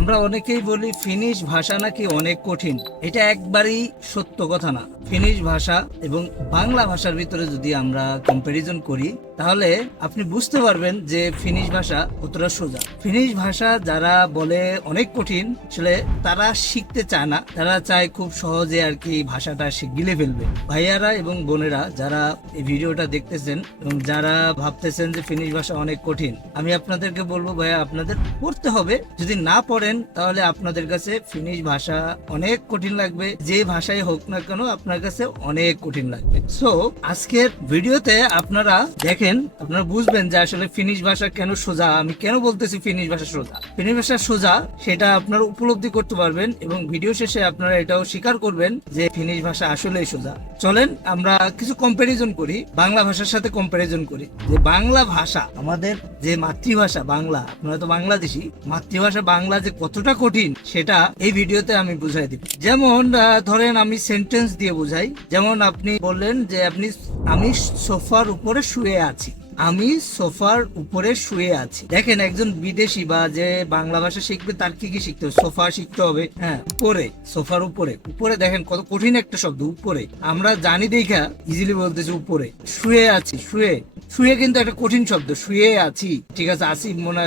আমরা অনেকেই বলি ফিনিশ ভাষা নাকি অনেক কঠিন। এটা একবারই সত্য কথা না। ফিনিশ ভাষা এবং বাংলা ভাষার ভিতরে যদি আমরা কম্পারিজন করি তাহলে আপনি বুঝতে পারবেন যে ফিনিশ ভাষা কতটা সোজা। ফিনিশ ভাষা যারা বলে অনেক কঠিন, আসলে তারা শিখতে চায় না। তারা চায় খুব সহজে আর কি ভাষাটা গিলে ফেলবে। ভাইয়ারা এবং বোনেরা যারা এই ভিডিওটা দেখতেছেন এবং যারা ভাবতেছেন যে ফিনিশ ভাষা অনেক কঠিন, আমি আপনাদেরকে বলব, ভাইয়া, আপনাদের পড়তে হবে। যদি না পড়েন, তাহলে আপনাদের কাছে ফিনিশ ভাষা অনেক কঠিন লাগবে। যে ভাষায় হোক না কেন, আপনার কাছে অনেক কঠিন লাগবে। সো আজকের ভিডিওতে আপনারা দেখেন আপনারা বুঝবেন যে আসলে ফিনিশ ভাষা কেন সোজা? আমি কেন বলতেছি ফিনিশ ভাষা সোজা? ফিনিশ ভাষা সোজা, সেটা আপনারা উপলব্ধি করতে পারবেন এবং ভিডিও শেষে আপনারা এটাও স্বীকার করবেন যে ফিনিশ ভাষা আসলেই সোজা। চলেন, আমরা কিছু কম্পারিজন করি, বাংলা ভাষার সাথে কম্পারিজন করি। যে বাংলা ভাষা, আমাদের যে মাতৃভাষা বাংলা আপনারা তো বাংলাদেশি, মাতৃভাষা বাংলা যে কতটা কঠিন, সেটা এই ভিডিওতে আমি বুঝাই দিব। যেমন ধরেন আমি সেন্টেন্স দিয়ে বুঝাই। যেমন আপনি বললেন যে আপনি, আমি সোফার উপরে শুয়ে আছি। আমি সোফার উপরে শুয়ে আছি। দেখেন একজন বিদেশি বা যে বাংলা ভাষা শিখবে, তার কি কি শিখতে হবে? সোফা শিখতে হবে হ্যাঁ উপরে, সোফার উপরে। উপরে দেখেন কত কঠিন একটা শব্দ, উপরে। আমরা জানি দেখা ইজিলি বলতেছি উপরে। শুয়ে আছি, শুয়ে। শুয়ে কিন্তু একটা কঠিন শব্দ, শুয়ে আছি। ঠিক আছে, আছি মনে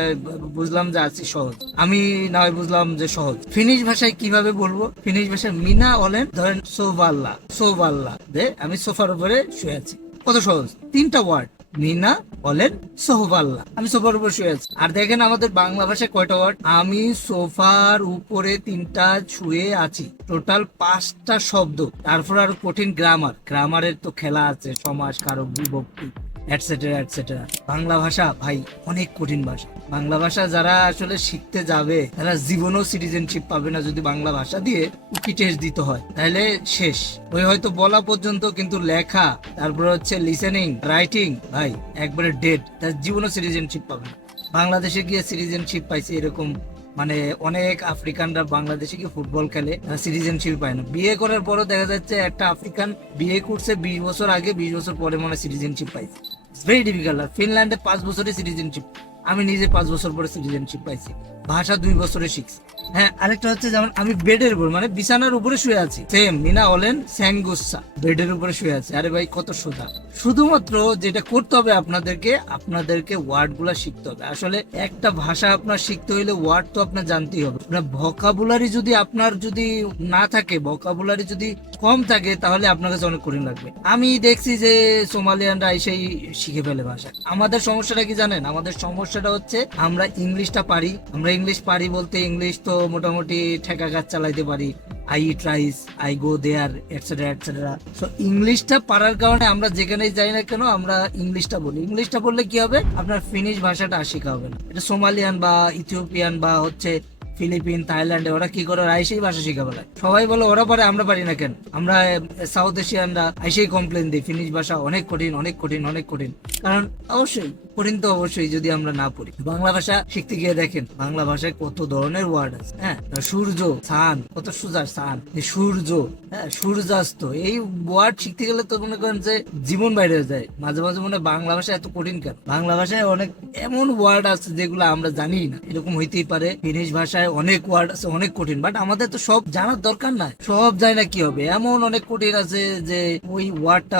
বুঝলাম যে আছি, সহজ। আমি না হয় বুঝলাম যে সহজ। ফিনিশ ভাষায় কীভাবে বলব? ফিনিশ ভাষায় মিনা বলেন, ধরেন সোভাল্লা সোভাল্লা দে, আমি সোফার উপরে শুয়ে আছি। কত সহজ? তিনটা ওয়ার্ড মিনা বলেন সোহবাল্লা। আমি সোফার উপর শুয়ে আছি। আর দেখেন আমাদের বাংলা ভাষায় কয়টা ওয়ার্ড আমি সোফার উপরে তিনটা শুয়ে আছি। টোটাল পাঁচটা শব্দ। তারপর আর কঠিন গ্রামার গ্রামারের তো খেলা আছে, সমাজ কারক বিভক্তি। এটসেট্রা এটসেট্রা বাংলা ভাষা ভাই, অনেক কঠিন ভাষা। বাংলা ভাষা যারা আসলে শিখতে যাবে, তারা জীবনও সিটিজেনশিপ পাবে না যদি বাংলা ভাষা দিয়ে উকি টেস্ট দিতে হয়। তাহলে শেষ। ওই হয়তো বলা পর্যন্ত কিন্তু লেখা, তারপর হচ্ছে লিসেনিং রাইটিং ভাই, একবারে ডেড তার জীবনও সিটিজেনশিপ পাবে না। বাংলাদেশে গিয়ে সিটিজেনশিপ পাইছে এরকম মানে অনেক আফ্রিকানরা বাংলাদেশে গিয়ে ফুটবল খেলে সিটিজেনশিপ পায় না। বিয়ে করার পরও দেখা যাচ্ছে একটা আফ্রিকান বিয়ে করছে বিশ বছর আগে, বিশ বছর পরে মনে সিটিজেনশিপ পাইছে। ভেরি ডিফিকাল্ট ফিনল্যান্ডে পাঁচ বছরের সিটিজেনশিপ আমি নিজে পাঁচ বছর পরে সিটিজেনশিপ পাইছি। ভাষা দুই বছরে শিখছি। হ্যাঁ আরেকটা হচ্ছে যেমন আমি বেডের উপর মানে বিছানার উপরে শুয়ে আছি। সেম মিনা হলেন স্যাঙ্গুসা বেডের উপরে শুয়ে আছে। আরে ভাই, কত সোজা। শুধুমাত্র যেটা করতে হবে আপনাদেরকে আপনাদেরকে ওয়ার্ডগুলা শিখতে হবে। আসলে একটা ভাষা আপনার শিখতে হইলে ওয়ার্ড তো আপনার জানতেই হবে। আপনার ভোকাবুলারি যদি আপনার যদি না থাকে, ভোকাবুলারি যদি কম থাকে, তাহলে আপনার কাছে অনেক কঠিন লাগবে। আমি দেখছি যে সোমালিয়ানরা এসেই শিখে ফেলে ভাষা। আমাদের সমস্যাটা কি জানেন? আমাদের সমস্যাটা হচ্ছে আমরা ইংলিশটা পারি। আমরা ইংলিশ পারি বলতে ইংলিশ তো মোটামুটি ঠেকা গাছ চালাইতে পারি। I eat rice I go there etcetera etcetera so ইংলিশটা পারার কারণে আমরা যেখানেই যাই না কেন, আমরা ইংলিশটা বলি। ইংলিশটা বললে কি হবে? আপনার ফিনিশ ভাষাটা শেখা হবে না। এটা সোমালিয়ান বা ইথিওপিয়ান বা হচ্ছে ফিলিপিন থাইল্যান্ডে ওরা কি করে? আইসেই ভাষা শিখা বলে সবাই বলে, ওরা পারে, আমরা পারি না কেন? আমরা সাউথ এশিয়ানরা আইসেই কমপ্লেন দিই। ফিনিশ ভাষা অনেক কঠিন অনেক কঠিন অনেক কঠিন। কারণ, অবশ্যই কঠিন তো অবশ্যই যদি আমরা না পড়ি। বাংলা ভাষা শিখতে গিয়ে দেখেন, বাংলা ভাষায় কত ধরনের ওয়ার্ড আছে হ্যাঁ? সূর্য সান কত সুজার সান সূর্য হ্যাঁ? সূর্যাস্ত, এই ওয়ার্ড শিখতে গেলে তো মনে করেন যে জীবন বাইরে যায়। মাঝে মাঝে মনে বাংলা ভাষা এত কঠিন কেন? বাংলা ভাষায় অনেক এমন ওয়ার্ড আছে যেগুলো আমরা জানি না। এরকম হইতেই পারে ফিনিশ ভাষায় অনেক ওয়ার্ড আছে, অনেক কঠিন বাট আমাদের তো সব জানার দরকার নাই। সব যায় না কি হবে। এমন অনেক কঠিন আছে যে ওই ওয়ার্ডটা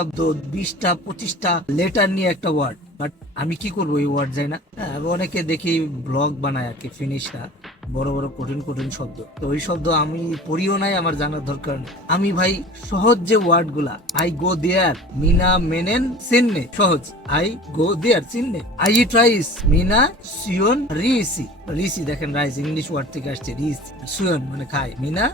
বিশটা, পঁচিশটা লেটার নিয়ে একটা ওয়ার্ড বাট আমি কি করব এই ওয়ার্ড যাই না। হ্যাঁ অনেকে দেখি ব্লগ বানায় আর কি ফিনিশটা বড় বড়, কঠিন কঠিন শব্দ। তো ওই শব্দ আমি পড়িও নাই, আমার জানার দরকার নেই। আমি ভাই, সহজ যে ওয়ার্ডগুলা আই গো দেয়ার মিনা মেনেন সিননে সহজ। আই গো দেয়ার সিননে আই ইট রাইস মিনা সিয়ন রিসি রিসি দেখেন রাইস ইংলিশ ওয়ার্ড থেকে আসছে রিস সুয়ন মানে খায়। মিনা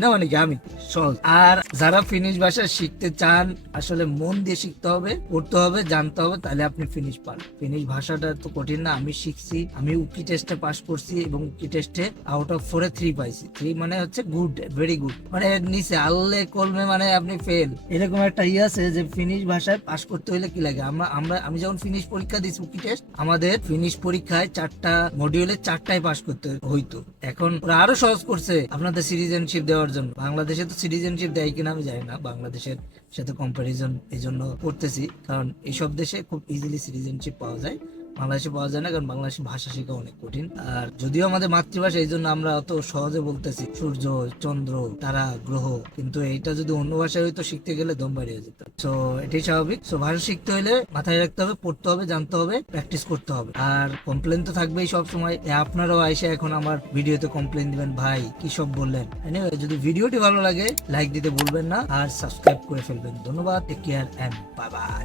না মানে কি আমি? সহজ আর যারা ফিনিশ ভাষা শিখতে চান, আসলে মন দিয়ে শিখতে হবে, পড়তে হবে, জানতে হবে, তাহলে আপনি ফিনিশ পান। ফিনিশ ভাষাটা তো কঠিন না, আমি শিখছি, আমি উকি টেস্টে পাস করছি এবং উকি টেস্টে আউট অফ ফোরে থ্রি পাইছি। থ্রি মানে হচ্ছে গুড ভেরি গুড মানে নিচে, আল্লে কলমে মানে আপনি ফেল এরকম একটা ইয়ে আছে যে ফিনিশ ভাষায় পাস করতে হলে কি লাগে? আমরা আমরা, আমি যখন ফিনিশ পরীক্ষা দিচ্ছি উকি টেস্ট আমাদের ফিনিশ পরীক্ষায় চারটা মডিউলে চারটায় পাস করতে হইতো। এখন আরও সহজ করছে, আপনাদের সিটিজেনশিপ দেওয়ার জন্য। বাংলাদেশে তো সিটিজেনশিপ দেয় কিনা আমি জানি না। বাংলাদেশের সাথে কম্পারিজন এই জন্য করতেছি। কারণ এইসব দেশে খুব ইজিলি সিটিজেনশিপ পাওয়া যায়। বাংলাদেশে পাওয়া যায় না, কারণ বাংলাদেশি ভাষা শেখা অনেক কঠিন। আর যদিও আমাদের মাতৃভাষা, এই জন্য আমরা অত সহজে বলতেছি, সূর্য, চন্দ্র, তারা, গ্রহ, কিন্তু এইটা যদি অন্য ভাষায় হয়তো শিখতে গেলে দম বাড়িয়ে যেত। তো এটাই স্বাভাবিক। সো ভাষা শিখতে হলে মাথায় রাখতে হবে, পড়তে হবে, জানতে হবে প্র্যাকটিস করতে হবে। আর কমপ্লেন তো থাকবেই সব সময় আপনারাও এসে এখন আমার ভিডিওতে কমপ্লেন দিবেন, ভাই, কি সব বললেন? যদি ভিডিওটি ভালো লাগে লাইক দিতে ভুলবেন না, আর সাবস্ক্রাইব করে ফেলবেন। ধন্যবাদ take care and bye bye